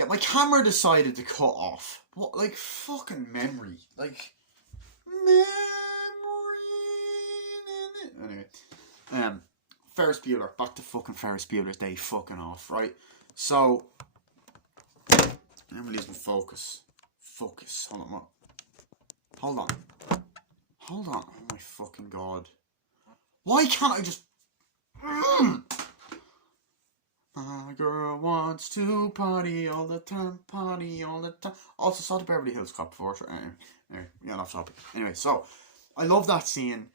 Yeah, my camera decided to cut off. What, like, fucking memory. Like, memory. Anyway. Ferris Bueller. Back to fucking Ferris Bueller's Day fucking off, right? So, I'm losing focus. Focus. Hold on. Hold on. Hold on. Oh my fucking god. Why can't I just... My girl wants to party all the time, party all the time. Also saw the Beverly Hills Cop before. Anyway, yeah, off topic. Anyway, so I love that scene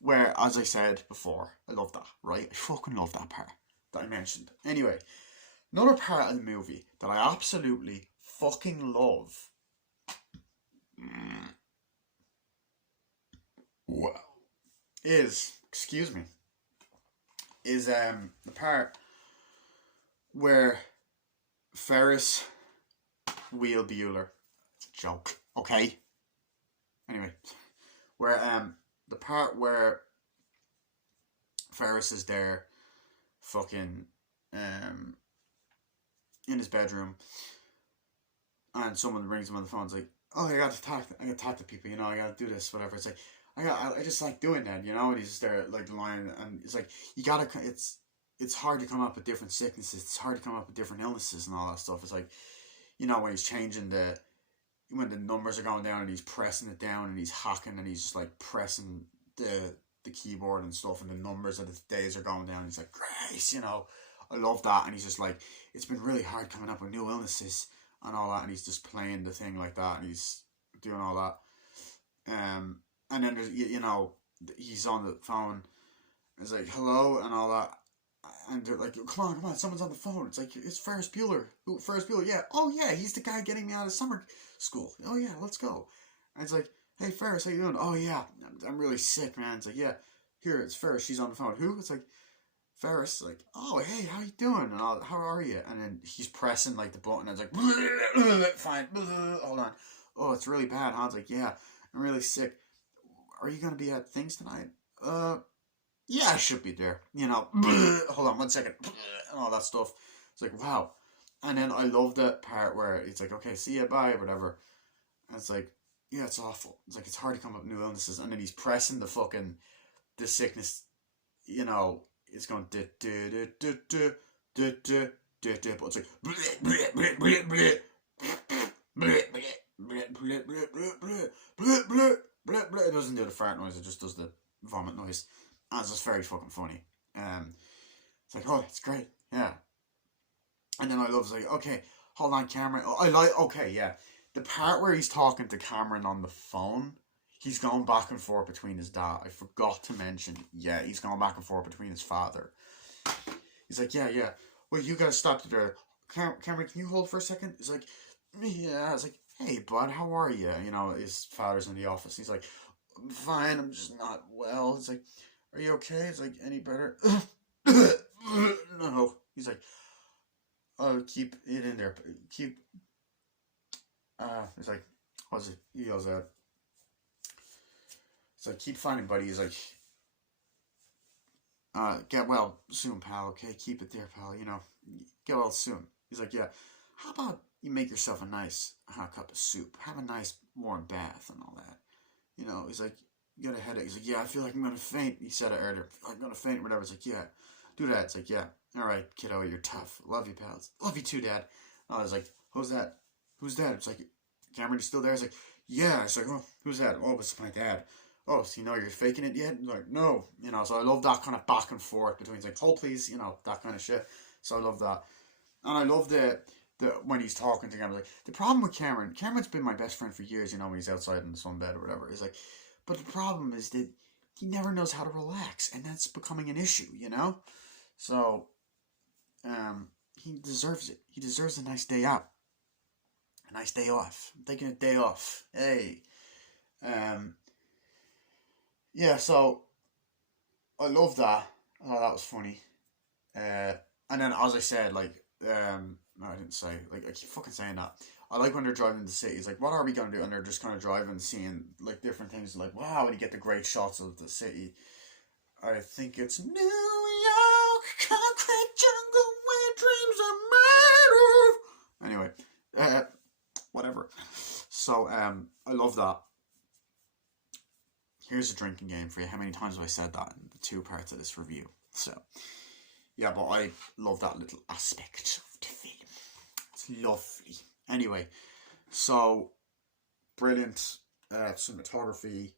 where, as I said before, I love that, right? I fucking love that part that I mentioned. Anyway, another part of the movie that I absolutely fucking love. Wow. Is the part where Ferris Wheel Bueller, it's a joke, okay? Anyway, where the part where Ferris is there, fucking in his bedroom, and someone rings him on the phone. It's like, oh, I gotta talk to people, you know, I gotta do this, whatever. It's like, I just like doing that, you know. And he's just there like lying, and it's like, you gotta. It's hard to come up with different sicknesses. It's hard to come up with different illnesses and all that stuff. It's like, you know, when he's changing when the numbers are going down and he's pressing it down and he's hacking and he's just like pressing the keyboard and stuff, and the numbers of the days are going down. He's like, Grace, you know, I love that. And he's just like, it's been really hard coming up with new illnesses and all that. And he's just playing the thing like that, and he's doing all that. And then there's, you know, he's on the phone. It's like, hello, and all that. And they're like, come on, someone's on the phone. It's like, it's Ferris Bueller. Who, Ferris Bueller, yeah. Oh, yeah, he's the guy getting me out of summer school. Oh, yeah, let's go. And it's like, hey, Ferris, how you doing? Oh, yeah, I'm really sick, man. It's like, yeah, here, it's Ferris. She's on the phone. Who? It's like, Ferris. Like, oh, hey, how you doing? And how are you? And then he's pressing, like, the button. And it's like, fine, hold on. Oh, it's really bad, huh? It's like, yeah, I'm really sick. Are you going to be at things tonight? Yeah, I should be there. You know, hold on 1 second. And all that stuff. It's like, wow. And then I love that part where it's like, okay, see ya, bye, whatever. And it's like, yeah, it's awful. It's like, it's hard to come up with new illnesses. And then he's pressing the sickness, you know, it's going but it's like, it doesn't do the fart noise, it just does the vomit noise. And it's just very fucking funny. It's like, oh, that's great, yeah. And then I love, it's like, okay, hold on, Cameron. Okay, yeah. The part where he's talking to Cameron on the phone, he's going back and forth between his dad. I forgot to mention, yeah, he's going back and forth between his father. He's like, yeah. Well, you gotta stop there. Cameron, can you hold for a second? He's like, yeah. I was like, hey, bud, how are you? You know, his father's in the office. He's like, I'm fine, I'm just not well. It's like, are you okay? It's like, any better? No. He's like, oh, keep it in there. Keep. It's like, what's it? He yells out. It's like, keep finding, buddy. He's like, get well soon, pal. Okay, keep it there, pal. You know, get well soon. He's like, yeah. How about you make yourself a nice hot cup of soup? Have a nice warm bath and all that. You know, he's like, you got a headache. He's like, yeah, I feel like I'm gonna faint. He said it earlier. I'm gonna faint, whatever. It's like, yeah, do that. It's like, yeah, all right, kiddo, you're tough. Love you, pals. Love you too, Dad. I was like, who's that? Who's that? It's like, Cameron, you still there? It's like, yeah. It's like, oh, who's that? Oh, it's my dad. Oh, so you know you're faking it yet? Like, no. You know, so I love that kind of back and forth between, it's like, hold please, you know, that kind of shit. So I love that. And I love the when he's talking to Cameron, like, the problem with Cameron's been my best friend for years, you know, when he's outside in the sunbed or whatever. It's like, but the problem is that he never knows how to relax, and that's becoming an issue, you know? So, he deserves it. He deserves a nice day out. A nice day off. I'm taking a day off. Hey. Yeah, so I love that. I thought that was funny. And then, as I said, like, no, I didn't say, like, I keep fucking saying that. I like when they're driving the city. It's like, what are we going to do? And they're just kind of driving, seeing, like, different things. Like, wow, and you get the great shots of the city. I think it's New York, concrete jungle where dreams are made of. Anyway, Whatever. So, I love that. Here's a drinking game for you. How many times have I said that in the 2 parts of this review? So, yeah, but I love that little aspect of the film. It's lovely. Anyway, so, brilliant cinematography,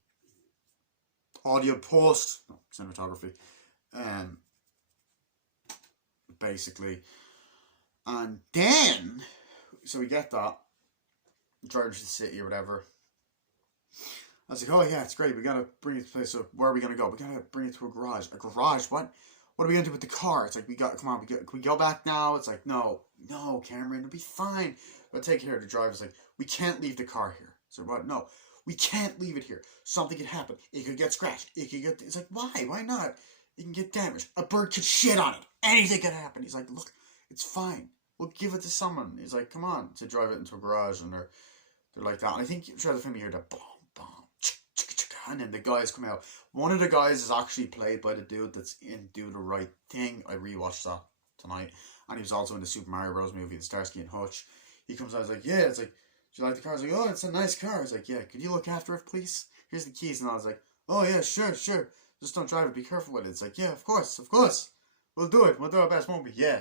audio post, no, cinematography, basically. And then, so we get that, driving to the city or whatever. I was like, oh yeah, it's great. We gotta bring it to the place. So where are we gonna go? We gotta bring it to a garage. A garage? What? What are we gonna do with the car? It's like, come on, can we go back now? It's like, no, Cameron, it'll be fine. But take care of the driver's like, we can't leave the car here. So what? No, we can't leave it here. Something could happen. It could get scratched. It's like, why? Why not? It can get damaged. A bird could shit on it. Anything could happen. He's like, look, it's fine. We'll give it to someone. He's like, come on. To drive it into a garage, and they're like that. And I think throughout the film you hear the boom, boom, and then the guys come out. One of the guys is actually played by the dude that's in Do the Right Thing. I rewatched that tonight. And he was also in the Super Mario Bros. Movie, the Starsky and Hutch. He comes out, he's like, yeah, it's like, do you like the car? I was like, oh, it's a nice car. I was like, yeah, could you look after it, please? Here's the keys. And I was like, oh, yeah, sure. Just don't drive it. Be careful with it. It's like, yeah, of course. We'll do it. We'll do our best, won't we? Yeah.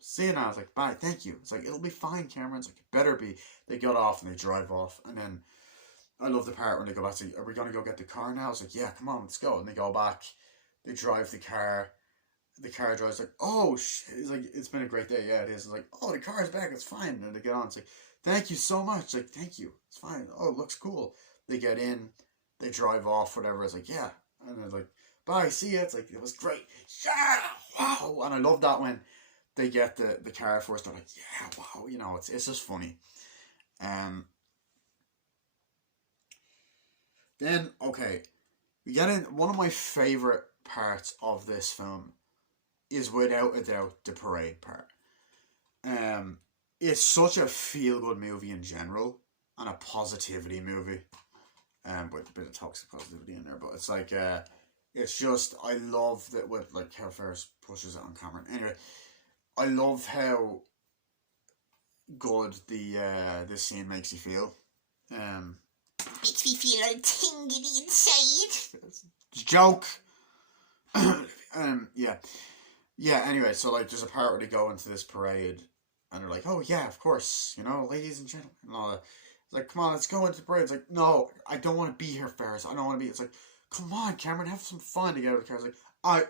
See you now. I was like, bye, thank you. It's like, it'll be fine, Cameron. It's like, it better be. They got off and they drive off. And then I love the part when they go back to, are we going to go get the car now? I was like, yeah, come on, let's go. And they go back. They drive the car. The car drives like, oh, shit. It's like, it's been a great day. Yeah, it is. It's like, oh, the car's back. It's fine. And they get on. It's like, thank you so much. It's like, thank you. It's fine. Oh, it looks cool. They get in. They drive off, whatever. It's like, yeah. And they're like, bye, see ya. It's like, it was great. Yeah, wow. And I love that when they get the car first. They're like, yeah, wow. You know, it's just funny. Then, okay, we get in. One of my favourite parts of this film is without a doubt the parade part. It's such a feel-good movie in general, and a positivity movie, with a bit of toxic positivity in there, but it's like, it's just, I love that with, like, how Ferris pushes it on camera. Anyway, I love how good this scene makes you feel. Makes me feel all tingly inside. Joke. Yeah, anyway, so, like, there's a part where they go into this parade, and they're like, oh, yeah, of course, you know, ladies and gentlemen, and all that. It's like, come on, let's go into the parade. It's like, no, I don't want to be here, Ferris. I don't want to be. It's like, come on, Cameron, have some fun to get out of the car. It's like,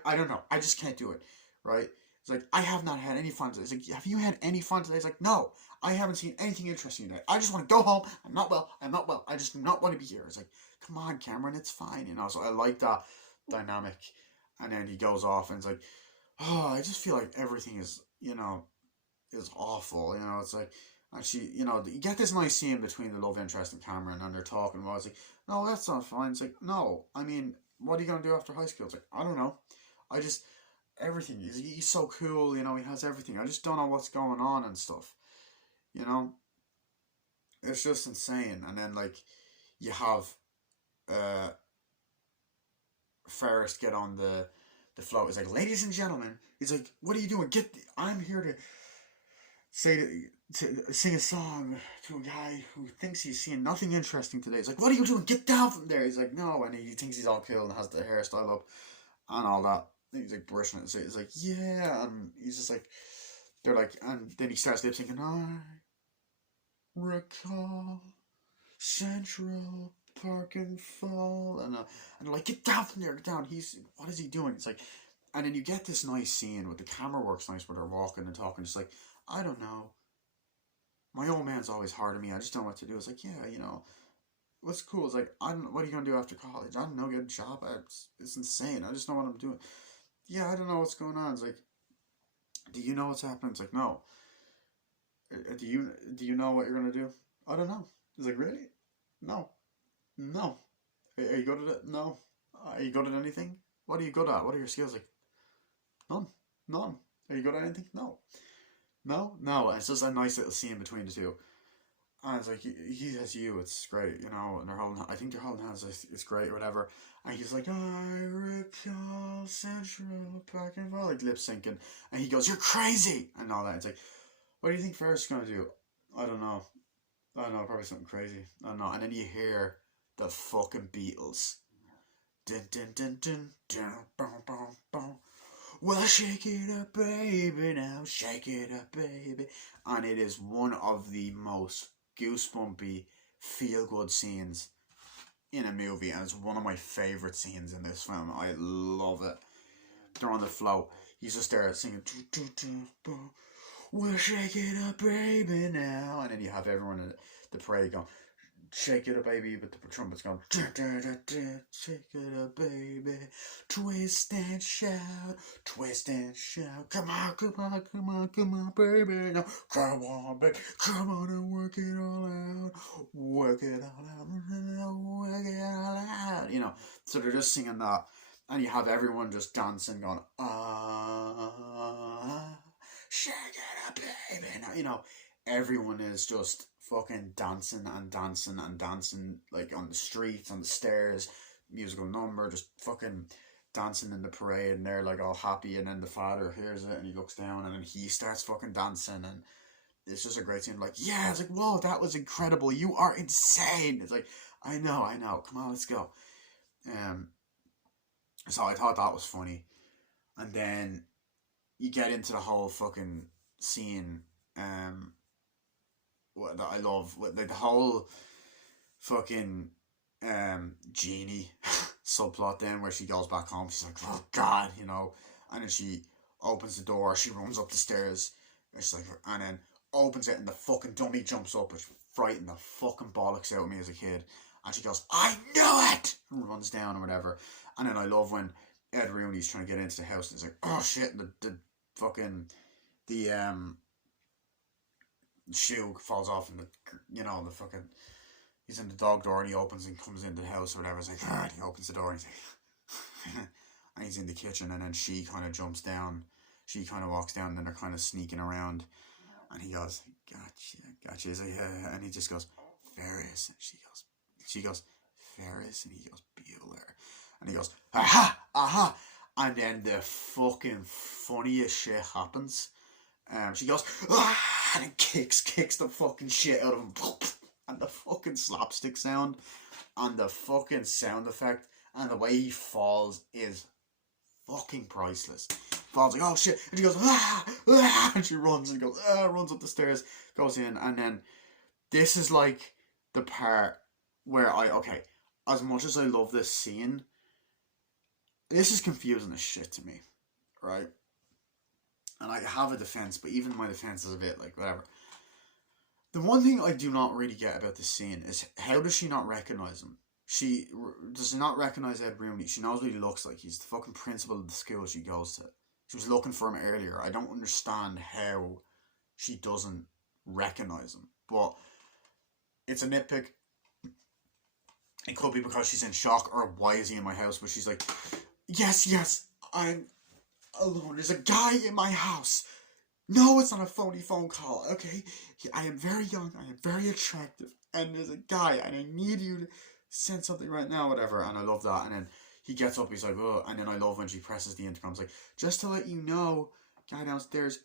I don't know. I just can't do it, right? It's like, I have not had any fun today. It's like, have you had any fun today? It's like, no, I haven't seen anything interesting today. I just want to go home. I'm not well. I just do not want to be here. It's like, come on, Cameron, it's fine, you know? So I like that dynamic. And then he goes off and it's like, oh, I just feel like everything is, you know, is awful. You know, it's like, actually, you know, you get this nice scene between the love interest and Cameron, and they're talking about, it's like, no, that's not fine. It's like, no, I mean, what are you going to do after high school? It's like, I don't know. Everything, he's so cool, you know, he has everything. I just don't know what's going on and stuff, you know? It's just insane. And then, like, you have Ferris get on the float. He's like, ladies and gentlemen, he's like, what are you doing? I'm here to sing a song to a guy who thinks he's seeing nothing interesting today. He's like, what are you doing? Get down from there. He's like, no. And he thinks he's all cool and has the hairstyle up and all that. He's like brushing it. So he's like, yeah. And he's just like, they're like, and then he starts lip syncing, I recall Central Park and Fall. And they're like, get down from there, get down. What is he doing? It's like, and then you get this nice scene with the camera works nice where they're walking and talking. It's like, I don't know. My old man's always hard on me. I just don't know what to do. It's like, yeah, you know, what's cool? It's like, what are you going to do after college? I don't know, get a job. It's insane. I just know what I'm doing. Yeah, I don't know what's going on. It's like, do you know what's happening? It's like, no. Do you know what you're going to do? I don't know. It's like, really? No. Are you good at it? No. Are you good at anything? What are you good at? What are your skills? Like, none. Are you good at anything? No. It's just a nice little scene between the two. And it's like, he has you, it's great, you know, and I think they're holding hands, it's great or whatever. And he's like, I recall Central Park and Fall, like lip syncing. And he goes, you're crazy! And all that. It's like, what do you think Ferris is going to do? I don't know. I don't know, probably something crazy. I don't know. And then you hear the fucking Beatles. Dun dun dun dun dun boom boom boom. Well, shake it up, baby, now shake it up, baby. And it is one of the most goosebumpy, feel-good scenes in a movie, and it's one of my favourite scenes in this film. I love it. They're on the float. He's just there singing, we'll shake it up, baby, now. And then you have everyone in the parade going, shake it up, baby, but the trumpet's going, shake it up, baby, twist and shout, come on, come on, come on, come on, baby, now, come on, baby, come on and work it all out, work it all out, work it all out, you know, so they're just singing that, and you have everyone just dancing, going, shake it up, baby, now, you know, everyone is just fucking dancing and dancing and dancing, like on the streets, on the stairs, musical number, just fucking dancing in the parade, and they're like all happy, and then the father hears it and he looks down and then he starts fucking dancing, and it's just a great scene. Like, yeah, it's like, whoa, that was incredible, you are insane. It's like, I know, come on, let's go. So I thought that was funny. And then you get into the whole fucking scene, what that I love, like the whole fucking genie subplot then, where she goes back home, she's like, oh god, you know, and then she opens the door, she runs up the stairs, and she's like, and then opens it, and the fucking dummy jumps up, which frightened the fucking bollocks out of me as a kid, and she goes, I knew it, and runs down or whatever. And then I love when Ed Rooney's trying to get into the house, and he's like, oh shit, and the fucking the shoe falls off, and the fucking, he's in the dog door, and he opens and comes into the house or whatever. It's like, and he opens the door, and he's like, and he's in the kitchen, and then she kind of jumps down, she kind of walks down, and then they're kind of sneaking around, and he goes, gotcha. He's like, yeah, and he just goes, Ferris, and she goes, Ferris, and he goes, Bueller, and he goes, aha, and then the fucking funniest shit happens. She goes, and kicks the fucking shit out of him, and the fucking slapstick sound, and the fucking sound effect, and the way he falls is fucking priceless. Falls like, oh shit, and she goes, and she runs and goes, runs up the stairs, goes in, and then this is like the part where as much as I love this scene, this is confusing as shit to me, right? And I have a defense, but even my defense is a bit like, whatever. The one thing I do not really get about this scene is, how does she not recognize him? She does not recognize Ed Rooney. She knows what he looks like. He's the fucking principal of the school she goes to. She was looking for him earlier. I don't understand how she doesn't recognize him. But it's a nitpick. It could be because she's in shock, or why is he in my house? But she's like, yes, I'm alone. There's a guy in my house. No, it's not a phony phone call, okay? I am very young, I am very attractive, and there's a guy, and I need you to send something right now, whatever, and I love that. And then he gets up, he's like, oh, and then I love when she presses the intercom. It's like, just to let you know, guy downstairs,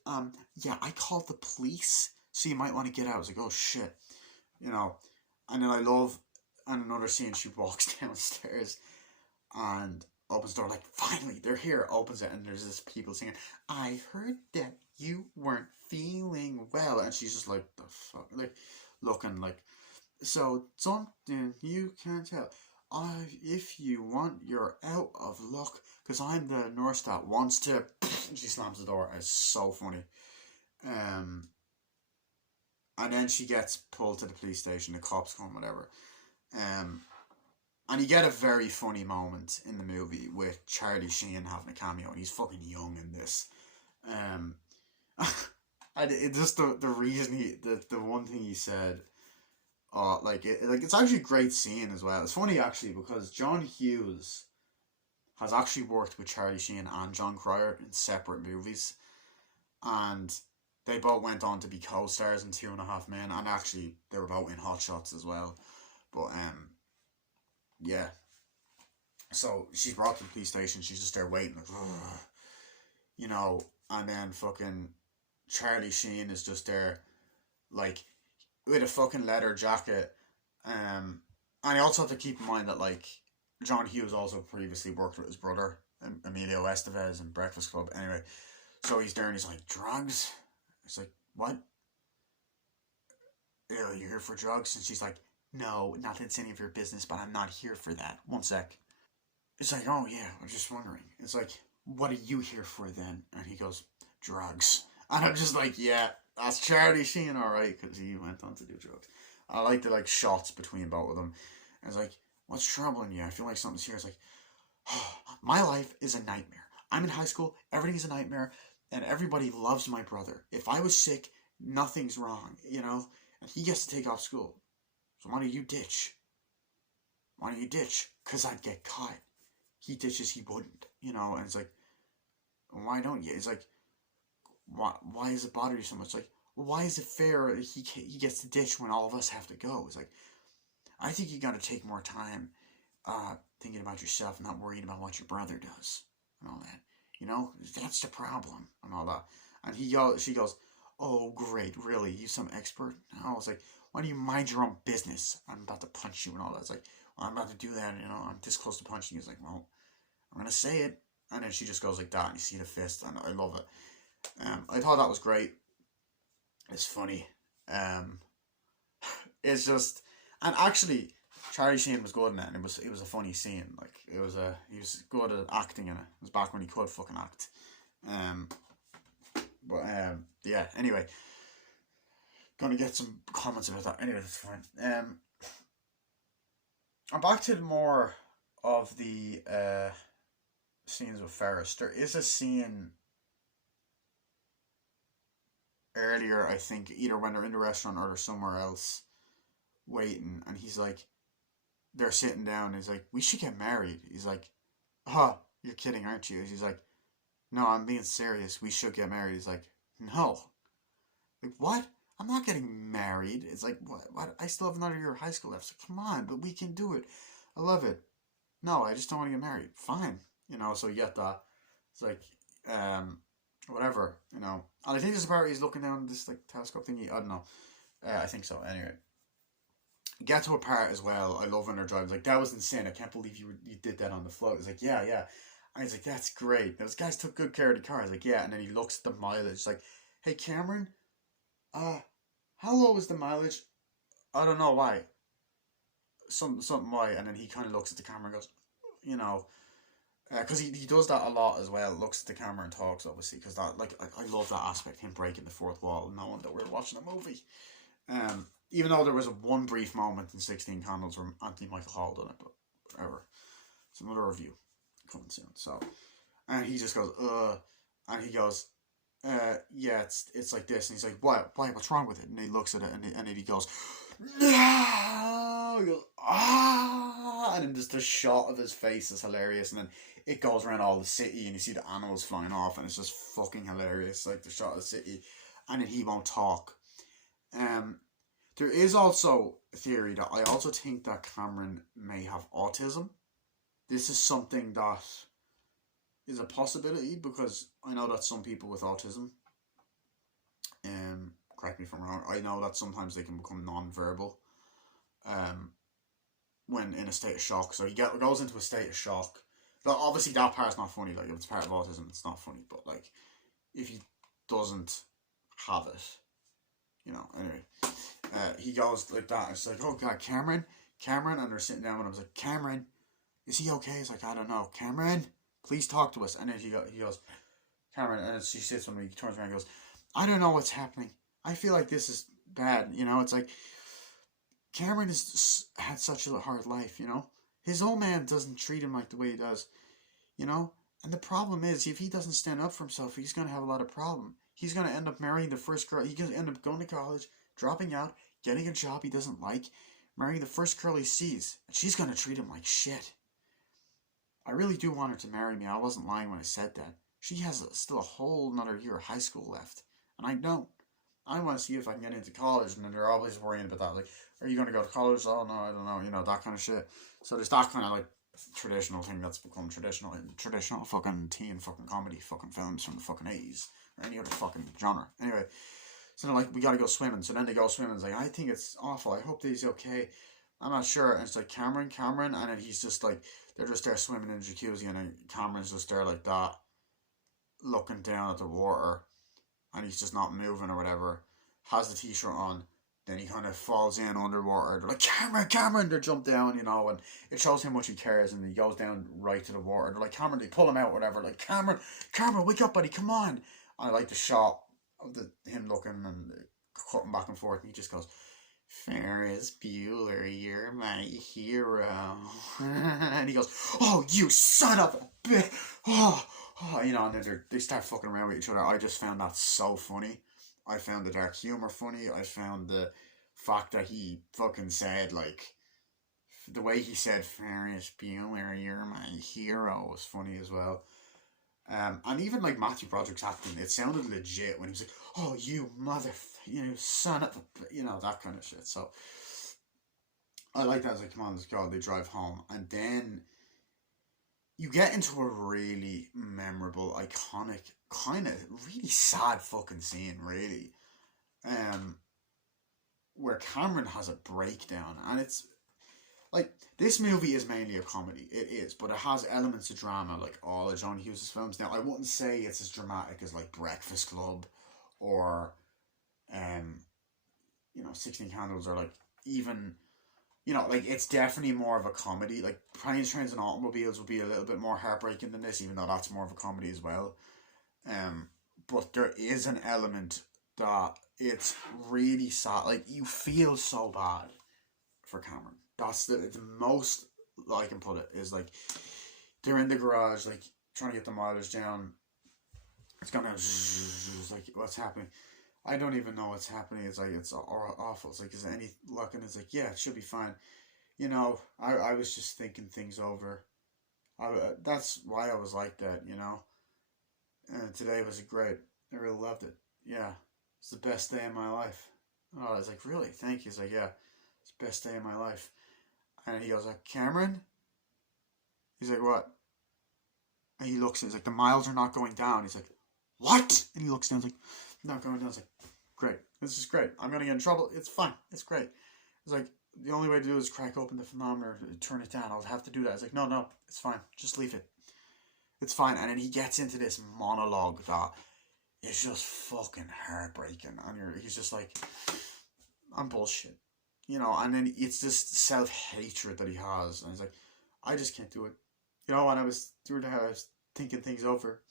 yeah, I called the police, so you might want to get out. I was like, oh shit, you know. And then I love, and another scene, she walks downstairs, and opens the door, like, finally, they're here, opens it, and there's this people singing, I heard that you weren't feeling well, and she's just like, the fuck, like, looking like, so, something you can't tell, if you want, you're out of luck, because I'm the nurse that wants to, and she slams the door. It's so funny. And then she gets pulled to the police station, the cops come, whatever, and you get a very funny moment in the movie with Charlie Sheen having a cameo, and he's fucking young in this. And it just the reason the one thing he said, it's actually a great scene as well. It's funny actually, because John Hughes has actually worked with Charlie Sheen and John Cryer in separate movies, and they both went on to be co-stars in 2.5 Men, and actually they were both in Hot Shots as well. But yeah. So she's brought to the police station, she's just there waiting, like, you know, and then fucking Charlie Sheen is just there, like, with a fucking leather jacket. And I also have to keep in mind that like John Hughes also previously worked with his brother Emilio Estevez in Breakfast Club. Anyway, so he's there and he's like, drugs? It's like, what? Ew, you're here for drugs? And she's like, no, not that it's any of your business, but I'm not here for that. One sec. It's like, oh yeah, I'm just wondering. It's like, what are you here for then? And he goes, drugs. And I'm just like, yeah, that's Charlie Sheen, alright, because he went on to do drugs. I like the like shots between both of them. And it's like, what's troubling you? I feel like something's here. It's like, oh, my life is a nightmare. I'm in high school, everything's a nightmare, and everybody loves my brother. If I was sick, nothing's wrong, you know? And he gets to take off school. So why don't you ditch? Why don't you ditch? Because I'd get caught. He ditches, he wouldn't, you know? And it's like, why don't you? It's like, why does it bother you so much? Like, why is it fair he gets to ditch when all of us have to go? It's like, I think you got to take more time thinking about yourself and not worrying about what your brother does and all that. You know, that's the problem and all that. And she goes, oh, great, really? You some expert? And I was like, why don't you mind your own business? I'm about to punch you and all that. It's like, well, I'm about to do that, you know, I'm this close to punching you. It's like, well, I'm going to say it. And then she just goes like that, and you see the fist, and I love it. I thought that was great. It's funny. It's just, and actually, Charlie Sheen was good in it, and it was a funny scene. Like he was good at acting in it. It was back when he could fucking act. Yeah. Anyway, gonna get some comments about that. Anyway, that's fine. I'm back to more of the scenes with Ferris. There is a scene earlier, I think, either when they're in the restaurant or they're somewhere else waiting, and he's like, they're sitting down, and he's like, we should get married. He's like, oh, you're kidding, aren't you? He's like, no, I'm being serious, we should get married. He's like, no. Like, what? I'm not getting married. It's like, what? I still have another year of high school left, so come on, but we can do it. I love it. No, I just don't want to get married. Fine. You know, so you get that. It's like, whatever, you know. And I think this is where he's looking down this, like, telescope thingy. I don't know. I think so. Anyway. Get to a part as well. I love when they're driving. Like, that was insane. I can't believe you did that on the float. It's like, yeah. And he's like, that's great. Those guys took good care of the car. I was like, yeah. And then he looks at the mileage. It's like, hey, Cameron, how low is the mileage? I don't know why. Something why. And then he kind of looks at the camera and goes, you know, because he does that a lot as well. Looks at the camera and talks, obviously, because that, like, I love that aspect, him breaking the fourth wall, knowing that we're watching a movie. Even though there was one brief moment in 16 Candles where Anthony Michael Hall done it, but whatever. It's another review coming soon. So, and he just goes, and he goes, yeah, it's like this, and he's like, what? Why? What's wrong with it? And he looks at it, and he goes, no. He goes, ah, and then just the shot of his face is hilarious, and then it goes around all the city, and you see the animals flying off, and it's just fucking hilarious, like the shot of the city, and then he won't talk. There is also a theory that I also think that Cameron may have autism. This is something that is a possibility, because I know that some people with autism, correct me if I'm wrong, I know that sometimes they can become non-verbal when in a state of shock. So he goes into a state of shock. But obviously that part's not funny. Like, if it's part of autism, it's not funny. But like, if he doesn't have it, you know, anyway. He goes like that. It's like, oh God, Cameron, and they're sitting down, and I was like, Cameron, is he okay? He's like, I don't know. Cameron, please talk to us. And then he goes, Cameron, and then she sits with me, he turns around and goes, I don't know what's happening. I feel like this is bad. You know, it's like, Cameron has had such a hard life, you know. His old man doesn't treat him like the way he does, you know. And the problem is, if he doesn't stand up for himself, he's going to have a lot of problem. He's going to end up marrying the first girl. He's going to end up going to college, dropping out, getting a job he doesn't like, marrying the first girl he sees, and she's going to treat him like shit. I really do want her to marry me. I wasn't lying when I said that. She has still a whole another year of high school left, and I don't. I want to see if I can get into college, and then they're always worrying about that. Like, are you going to go to college? Oh, no, I don't know. You know, that kind of shit. So there's that kind of, like, traditional thing that's become traditional in traditional fucking teen fucking comedy fucking films from the fucking 80s, or any other fucking genre. Anyway, So they're like, we gotta go swimming. So then they go swimming. It's like, I think it's awful. I hope that he's okay. I'm not sure. And it's like, Cameron. And then he's just like, they're just there swimming in the jacuzzi, and then Cameron's just there like that, looking down at the water, and he's just not moving or whatever. Has the t-shirt on. Then he kind of falls in underwater. They're like, Cameron! They jump down, you know, and it shows how much he cares, and he goes down right to the water. They're like, Cameron, they pull him out, whatever. Like, Cameron, wake up, buddy, come on. And I like the shot of him looking and cutting back and forth, and he just goes, Ferris Bueller, you're my hero. And he goes, oh, you son of a bitch. You know, and then they start fucking around with each other. I just found that so funny. I found the dark humor funny. I found the fact that he fucking said, like, the way he said, Ferris Bueller, you're my hero, was funny as well. And even, like, Matthew Broderick's acting, it sounded legit when he was like, oh, you son of a, that kind of shit. So, I like that. I was like, come on, let's go. They drive home. And then you get into a really memorable, iconic, kind of really sad fucking scene, really. Where Cameron has a breakdown. And it's, like, this movie is mainly a comedy. It is. But it has elements of drama, like all of John Hughes' films. Now, I wouldn't say it's as dramatic as, like, Breakfast Club or, 16 Candles, or, like, even, like, it's definitely more of a comedy. Like, Planes, Trains and Automobiles would be a little bit more heartbreaking than this, even though that's more of a comedy as well. But there is an element that it's really sad. Like, you feel so bad for Cameron. That's the most I can put it, is, like, they're in the garage, like, trying to get the mileage down. It's gonna, it's like, what's happening? I don't even know what's happening. It's like, it's awful. It's like, is there any luck? And it's like, yeah, it should be fine. I was just thinking things over. That's why I was like that, And today was great. I really loved it. Yeah, it's the best day of my life. And I was like, really? Thank you. He's like, yeah, it's the best day of my life. And he goes, like, Cameron? He's like, what? And he looks, and he's like, the miles are not going down. He's like, what? And he looks down, he's like, not going down. It's like, great. This is great. I'm going to get in trouble. It's fine. It's great. It's like, the only way to do it is crack open the thermometer, turn it down. I'll have to do that. It's like, no, it's fine. Just leave it. It's fine. And then he gets into this monologue that is just fucking heartbreaking. And he's just like, I'm bullshit. And then it's this self-hatred that he has. And he's like, I just can't do it. And I was through the house thinking things over.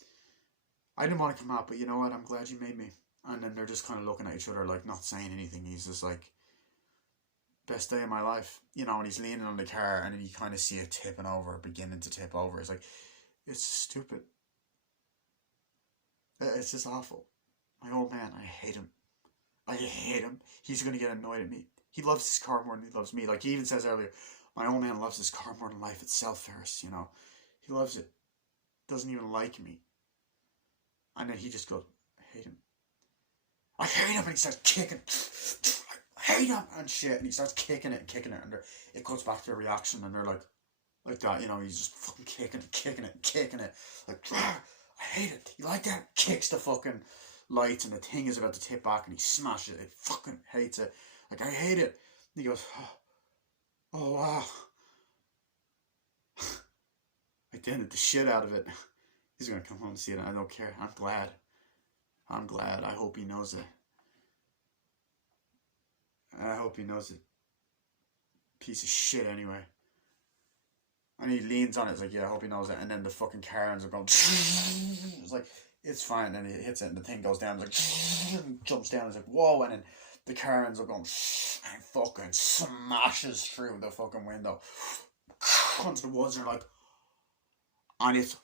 I didn't want to come out, but you know what? I'm glad you made me. And then they're just kind of looking at each other, like, not saying anything. He's just like, best day of my life. And he's leaning on the car, and then you kind of see it tipping over, beginning to tip over. It's like, it's stupid. It's just awful. My old man, I hate him. He's going to get annoyed at me. He loves his car more than he loves me. Like he even says earlier, my old man loves his car more than life itself, Ferris, He loves it. Doesn't even like me. And then he just goes, I hate him. I hate him, and he starts kicking. I hate him, and shit. And he starts kicking it, and it goes back to a reaction, and they're like that, he's just fucking kicking it. Like, I hate it. You like that? Kicks the fucking lights, and the thing is about to tip back, and he smashes it. He fucking hates it. Like, I hate it. And he goes, oh wow. I did the shit out of it. He's gonna come home and see it. I don't care. I'm glad. I hope he knows it. I hope he knows it. Piece of shit anyway. And he leans on it. It's like, yeah, I hope he knows it. And then the fucking Karens are going. It's like, it's fine. And he hits it, and the thing goes down. It's like, jumps down. It's like, whoa. And then the Karens are going, and fucking smashes through the fucking window. Onto the woods, and like, and it's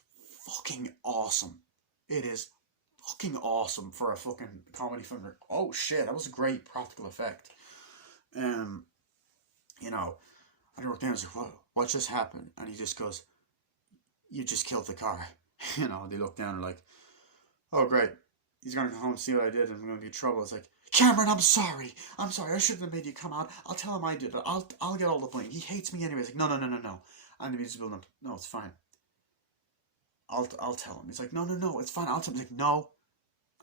fucking awesome. It is fucking awesome for a fucking comedy film. Oh shit, that was a great practical effect. I wrote down, I was like, what just happened? And he just goes, you just killed the car. They look down and like, oh great, he's gonna go home and see what I did, and I'm gonna be in trouble. It's like, Cameron, I'm sorry. I shouldn't have made you come out. I'll tell him I did it. I'll get all the blame. He hates me anyway. He's like, no. And the music's building up. No, it's fine. I'll tell him. He's like, no, it's fine. I'll tell him. He's like, no,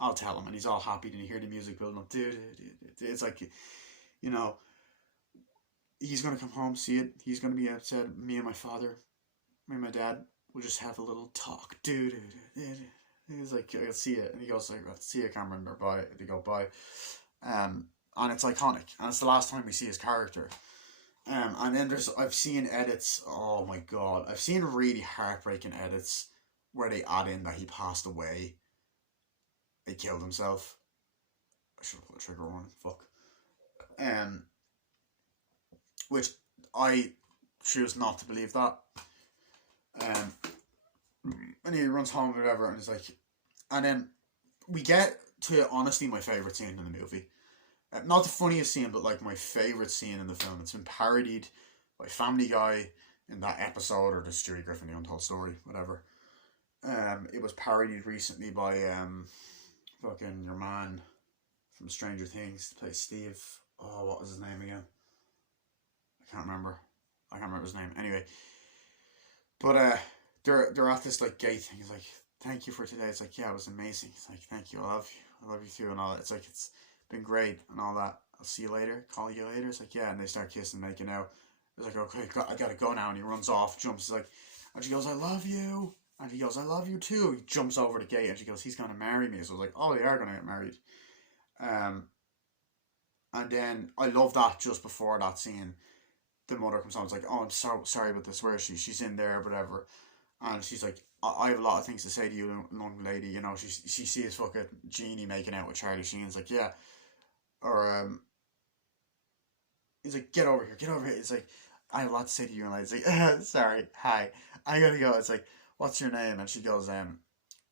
I'll tell him, and he's all happy, and you hear the music building up. Dude, it's like, you know, he's gonna come home, see it. He's gonna be upset. Me and my father, me and my dad, will just have a little talk. Dude, he's like, I'll see it, and he goes like, I'll see you, Cameron, or bye. They go bye, and it's iconic, and it's the last time we see his character. And then I've seen edits. Oh my god, I've seen really heartbreaking edits where they add in that he passed away. He killed himself. I should have put a trigger warning. Fuck. Which I choose not to believe that. And he runs home or whatever, and he's like, and then we get to honestly my favorite scene in the movie. Not the funniest scene, but like my favorite scene in the film. It's been parodied by Family Guy in that episode, or the Stewie Griffin The Untold Story, whatever. It was parodied recently by fucking your man from Stranger Things, plays Steve. Oh, what was his name again? I can't remember his name. Anyway, but they're at this like gay thing. He's like, "Thank you for today." It's like, "Yeah, it was amazing." It's like, "Thank you, I love you too," and all that. It's like, it's been great and all that. I'll see you later. Call you later. It's like, yeah, and they start kissing, making out. It's like, okay, I gotta go now, and he runs off, jumps. He's like, and she goes, "I love you," and he goes, "I love you too." He jumps over the gate, and she goes, "He's gonna marry me." So I was like, oh, they are gonna get married. And then I love that just before that scene, the mother comes on. It's like, "Oh, I'm so sorry about this. Where is she? She's in there, whatever." And she's like, I have a lot of things to say to you, young lady. You know, she sees fucking Jeannie making out with Charlie Sheen's like, yeah. Or, he's like, get over here. It's like, "I have a lot to say to you, young lady." It's like, "Sorry, hi, I gotta go." It's like, "What's your name?" And she goes,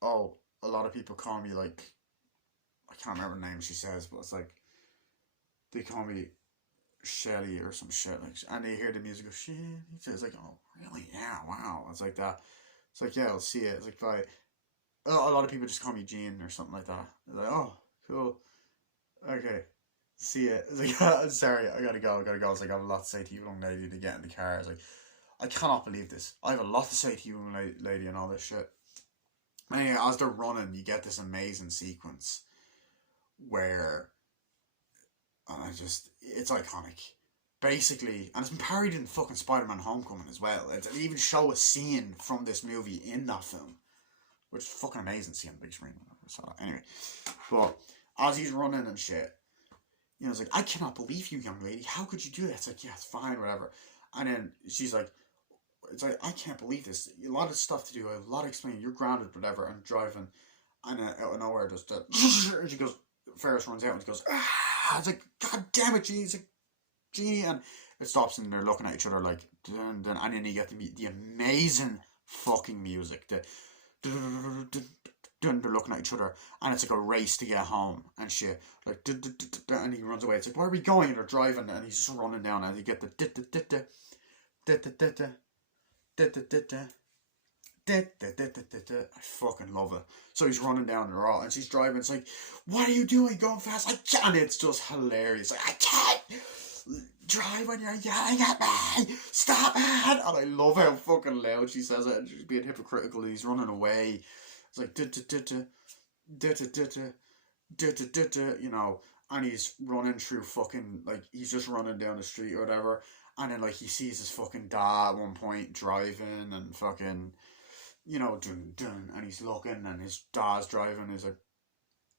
"Oh, a lot of people call me, like," I can't remember the name she says, but it's like, they call me Shelly or some shit. Like, and they hear the music go, shit. He says, like, "Oh, really? Yeah, wow." It's like that. It's like, "Yeah, I'll see it." It's like, bye. A lot of people just call me Jean or something like that. It's like, "Oh, cool. Okay. See it." It's like, "I'm sorry, I gotta go. It's like, "I have a lot to say to you, young lady," to get in the car. It's like, I cannot believe this. "I have a lot to say to you, young lady," and all this shit. And anyway, as they're running, you get this amazing sequence where it's iconic. Basically, and it's been parodied in fucking Spider-Man Homecoming as well. They even show a scene from this movie in that film, which is fucking amazing to see on the big screen. So anyway, but as he's running and shit, you know, it's like, "I cannot believe you, young lady. How could you do that?" It's like, "Yeah, it's fine, whatever." And then she's like, it's like, "I can't believe this. A lot of stuff to do. A lot of explaining. You're grounded, whatever." And driving, and out of nowhere, just and she goes, Ferris runs out and he goes, "Ah!" It's like, "God damn it, Jeannie!" It's like, "Jeannie," and it stops and they're looking at each other like, and then you get the amazing fucking music. They're looking at each other, and it's like a race to get home and shit. Like, and he runs away. It's like, "Where are we going?" And they're driving, and he's just running down, and you get the I fucking love it. So he's running down the road, and she's driving. It's like, "What are you doing? Going fast?" "I can't." It's just hilarious. Like, "I can't drive when you're yelling at me. Stop it!" And I love how fucking loud she says it, and she's being hypocritical. And he's running away. It's like, you know, and he's running through fucking, like, he's just running down the street or whatever, and then, like, he sees his fucking dad at one point driving, and fucking, you know, and he's looking, and his dad's driving, is like,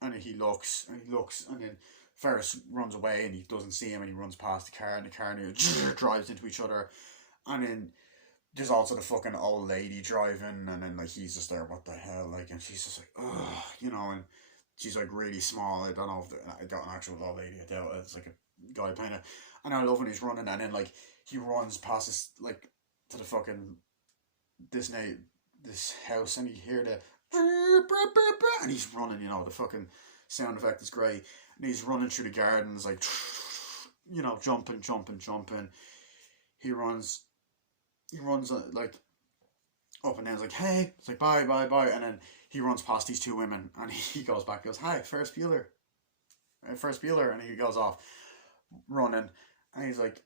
and he looks, and then Ferris runs away, and he doesn't see him, and he runs past the car, and the car nearly drives into each other, and then there's also the fucking old lady driving, and then, like, he's just there, what the hell, like, and she's just like, ugh, you know, and she's, like, really small. I don't know if I got an actual old lady. I doubt it. It's like a guy playing it. And I love when he's running, and then, like, he runs past this, like, to the fucking, this house, and you hear the, and he's running, you know, the fucking sound effect is great, and he's running through the gardens, like, you know, jumping. He runs, like, up and down. It's like, "Hey," it's like, bye, and then he runs past these two women, and he goes back, goes, "Hi, Ferris Bueller," and he goes off running, and he's like,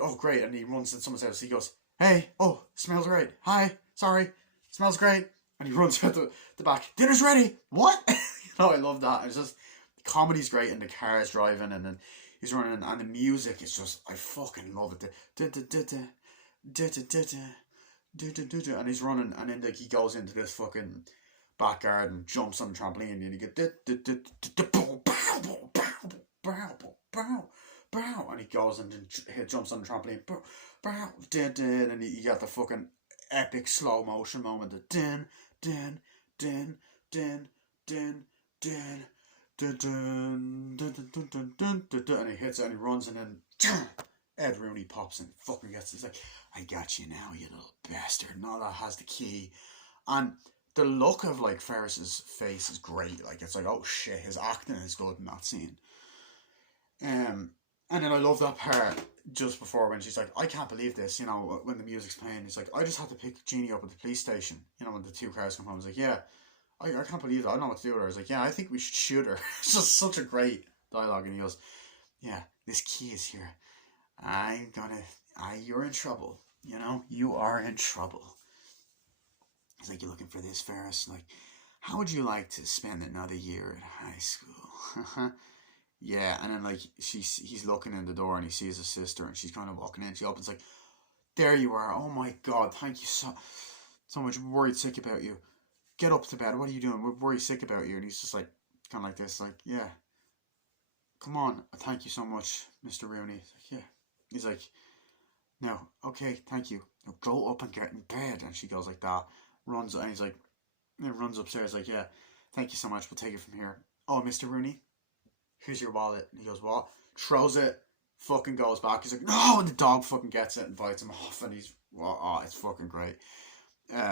"Oh, great," and he runs in someone's house. He goes, "Hey, oh, smells great. Hi, sorry, smells great," and he runs out the back. "Dinner's ready." What? You I love that. It's just, the comedy's great, and the car is driving, and then he's running, and the music is just, I fucking love it. And he's running, and then like he goes into this fucking back garden, jumps on the trampoline, and you get and he goes and jumps on the trampoline, and you get the fucking epic slow motion moment, the din din din din din din and he hits it and he runs, and then Ed Rooney pops and fucking gets it. He's like, I got you now, you little bastard. And all that has the key. And the look of like Ferris's face is great. Like, it's like, oh shit, his acting is good in that scene. And then I love that part just before when she's like, I can't believe this, you know, when the music's playing. He's like, I just had to pick Jeannie up at the police station, you know, when the two cars come home. I was like, yeah, I can't believe it. I don't know what to do with her. I was like, yeah, I think we should shoot her. It's just such a great dialogue. And he goes, yeah, this key is here. You're in trouble. You know, you are in trouble. He's like, you're looking for this, Ferris? Like, how would you like to spend another year at high school? Yeah, and then like he's looking in the door and he sees his sister and she's kind of walking in. She opens like, there you are. Oh my God, thank you so much. We're worried sick about you. Get up to bed. What are you doing? We're worried sick about you. And he's just like, kind of like this, like, yeah. Come on, thank you so much, Mr. Rooney. He's like, yeah. He's like, no, okay, thank you. Now go up and get in bed. And she goes like that, runs, and he's like, and runs upstairs like, yeah, thank you so much. We'll take it from here. Oh, Mr. Rooney, here's your wallet. And he goes, what? Throws it, fucking goes back. He's like, no, and the dog fucking gets it and bites him off, and he's, oh, it's fucking great.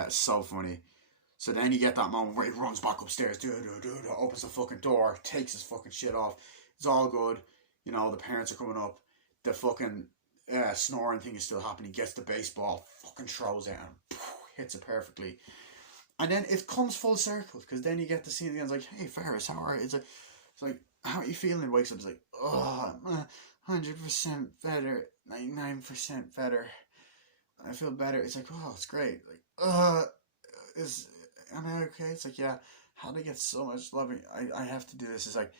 So funny. So then you get that moment where he runs back upstairs, opens the fucking door, takes his fucking shit off. It's all good. You know, the parents are coming up. The fucking snoring thing is still happening. He gets the baseball, fucking throws it, and hits it perfectly. And then it comes full circle, because then you get the scene again. It's like, hey, Ferris, how are you? It's like, how are you feeling? He wakes up, it's like, oh, I'm 100% better, 99% better. I feel better. It's like, oh, it's great. Like, am I okay? It's like, yeah, how do I get so much loving? I have to do this. It's like,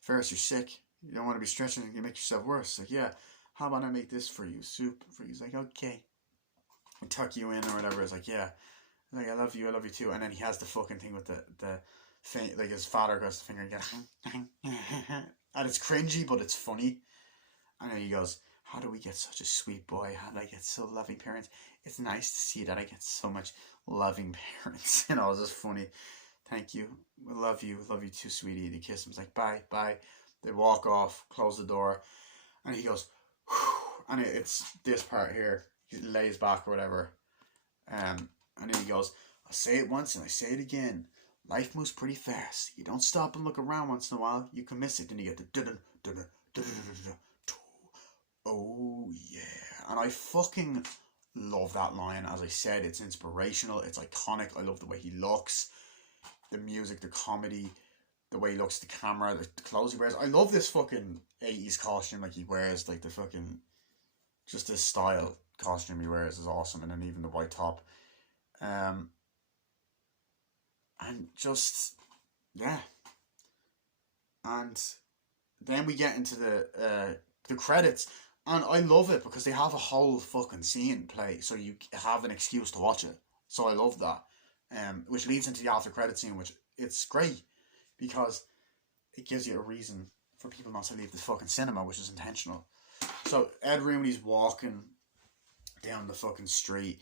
Ferris, you're sick. You don't want to be stretching. You make yourself worse. It's like, yeah, how about I make this for you? Soup for you. He's like, okay. I tuck you in or whatever. It's like, yeah. Like, I love you too. And then he has the fucking thing with the thing, like his father goes the finger and gets, and it's cringy, but it's funny. And then he goes, how do we get such a sweet boy? How do I get so loving parents? It's nice to see that I get so much loving parents. You know, it's just funny. Thank you. I love you too, sweetie. And he kisses him. He's like, bye, bye. They walk off, close the door, and he goes, whew, and it's this part here. He lays back or whatever. And then he goes, I'll say it once and I say it again. Life moves pretty fast. You don't stop and look around once in a while, you can miss it. Then you get the oh yeah. And I fucking love that line. As I said, it's inspirational, it's iconic. I love the way he looks, the music, the comedy, the way he looks at the camera, the clothes he wears. I love this fucking 80s costume like he wears, like the fucking, just this style costume he wears is awesome. And then even the white top. And just, yeah. And then we get into the credits, and I love it because they have a whole fucking scene play, so you have an excuse to watch it. So I love that. Which leads into the after credit scene, which it's great because it gives you a reason for people not to leave the fucking cinema, which is intentional. So Ed Rooney's walking down the fucking street,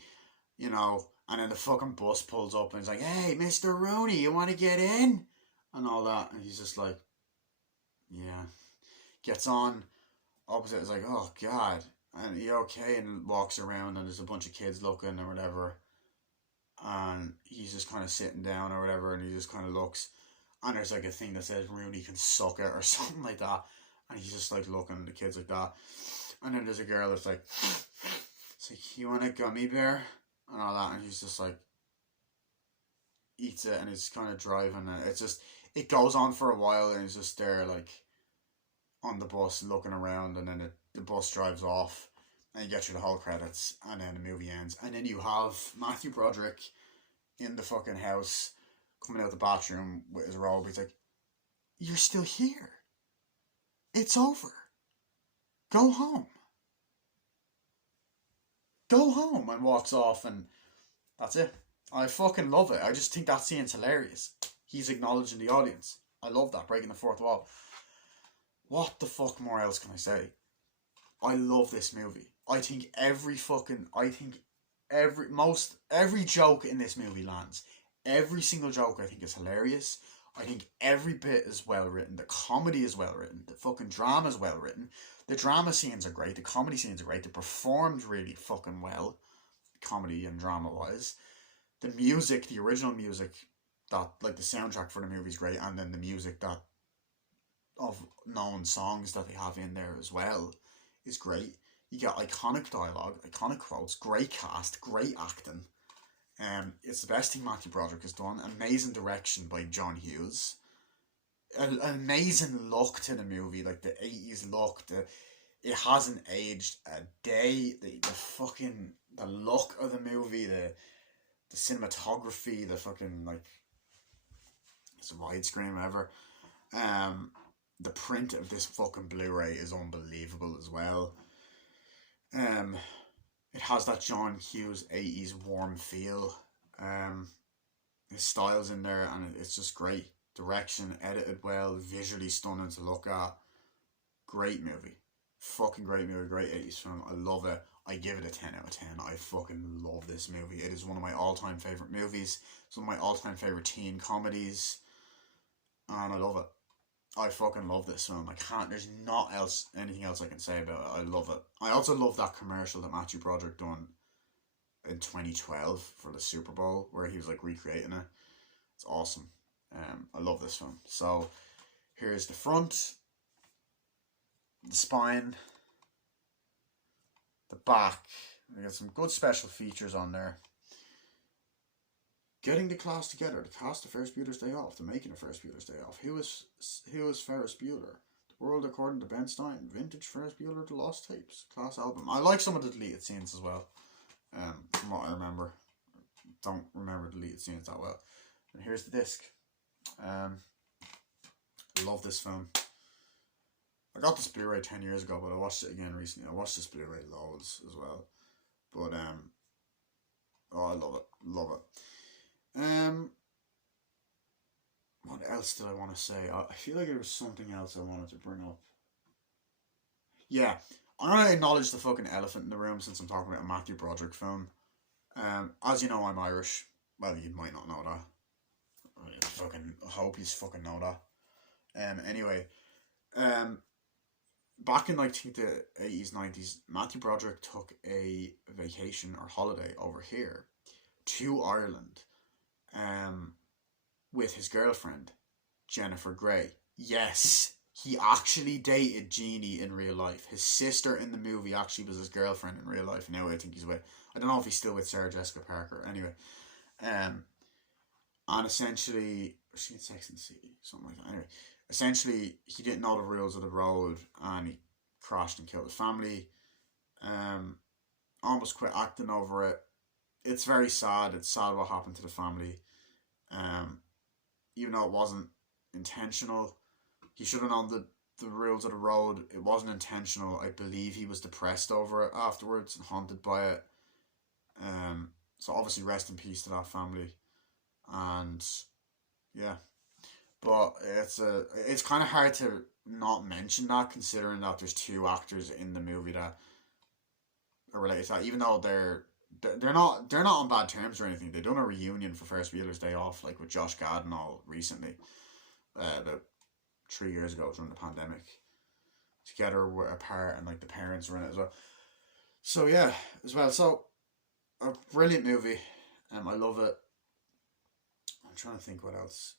you know, and then the fucking bus pulls up and he's like, hey, Mr. Rooney, you want to get in? And all that. And he's just like, yeah. Gets on opposite, is like, oh God. And he okay? And walks around and there's a bunch of kids looking or whatever. And he's just kind of sitting down or whatever, and he just kind of looks. And there's like a thing that says Rooney can suck it or something like that. And he's just like looking at the kids like that. And then there's a girl that's like, it's like, you want a gummy bear? And all that, and he's just like eats it, and he's kind of driving it. It's just, it goes on for a while, and he's just there like on the bus looking around, and then the bus drives off, and you get through the whole credits, and then the movie ends, and then you have Matthew Broderick in the fucking house coming out the bathroom with his robe. He's like, you're still here. It's over. Go home. Go home, and walks off, and that's it. I fucking love it. I just think that scene's hilarious. He's acknowledging the audience. I love that, breaking the fourth wall. What the fuck more else can I say? I love this movie. Every joke in this movie lands. Every single joke I think is hilarious. I think every bit is well written. The comedy is well written. The fucking drama is well written. The drama scenes are great. The comedy scenes are great. They performed really fucking well, comedy and drama wise. The music, the original music, that like the soundtrack for the movie is great, and then the music that of known songs that they have in there as well is great. You get iconic dialogue, iconic quotes, great cast, great acting. It's the best thing Matthew Broderick has done. Amazing direction by John Hughes. An amazing look to the movie, like the 80s look. It hasn't aged a day. The look of the movie, the cinematography, the fucking like it's a widescreen, whatever. The print of this fucking Blu-ray is unbelievable as well. It has that John Hughes 80s warm feel. His style's in there, and it's just great. Direction, edited well, visually stunning to look at. Great movie. Fucking great movie, great 80s film. I love it. I give it a 10 out of 10. I fucking love this movie. It is one of my all-time favourite movies. It's one of my all-time favourite teen comedies. And I love it. I fucking love this film. There's anything else I can say about it. I love it. I also love that commercial that Matthew Broderick done in 2012 for the Super Bowl, where he was like recreating it. It's awesome. I love this film. So here's the front, the spine, the back. We got some good special features on there. Getting the cast together, the cast of Ferris Bueller's Day Off, the making of Ferris Bueller's Day Off. Who is Ferris Bueller? The World According to Ben Stein, Vintage Ferris Bueller, The Lost Tapes, class album. I like some of the deleted scenes as well. From what I remember, don't remember the deleted scenes that well. And here's the disc. Love this film. I got this Blu-ray 10 years ago, but I watched it again recently. I watched this Blu-ray loads as well. But I love it. What else did I want to say? I feel like there was something else I wanted to bring up. Yeah, I'm gonna acknowledge the fucking elephant in the room since I'm talking about a Matthew Broderick film. As you know, I'm Irish. Well, you might not know that. I fucking hope you fucking know that. Anyway, back in like the 80s, 90s, Matthew Broderick took a vacation or holiday over here to Ireland, with his girlfriend, Jennifer Grey. Yes, he actually dated Jeannie in real life. His sister in the movie actually was his girlfriend in real life. Now I think he's with, I don't know if he's still with Sarah Jessica Parker. Anyway, and essentially, was she in Sex and the City? Something like that. Anyway, essentially, he didn't know the rules of the road, and he crashed and killed his family. Almost quit acting over it. It's very sad. It's sad what happened to the family. Even though it wasn't intentional, he should have known the rules of the road. It wasn't intentional. I believe he was depressed over it afterwards and haunted by it. So obviously rest in peace to that family. And yeah, but it's kind of hard to not mention that, considering that there's two actors in the movie that are related to that, even though they're not on bad terms or anything. They've done a reunion for Ferris Bueller's Day Off, like with Josh Gad and all recently, about 3 years ago during the pandemic. Together were apart, and like the parents were in it as well. So yeah, as well. So a brilliant movie. I love it. I'm trying to think what else.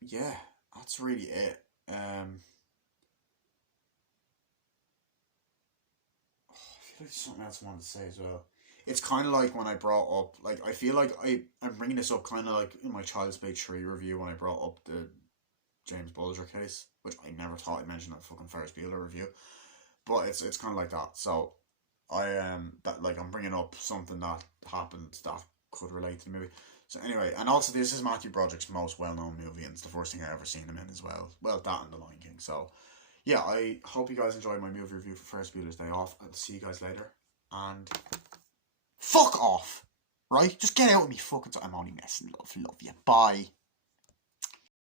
Yeah, that's really it. I feel like there's something else I wanted to say as well. It's kind of like when I brought up, like, I feel like I'm bringing this up kind of like in my Child's Play 3 review when I brought up the James Bulger case, which I never thought I'd mention that fucking Ferris Bueller review. But it's kind of like that. So I that like I'm bringing up something that happened that could relate to the movie. So anyway, and also this is Matthew Broderick's most well-known movie, and it's the first thing I ever seen him in as well. Well, that and The Lion King. So yeah, I hope you guys enjoyed my movie review for Ferris Bueller's Day Off. I'll see you guys later, and fuck off, right? Just get out of me fucking. I'm only messing. Love you. Bye.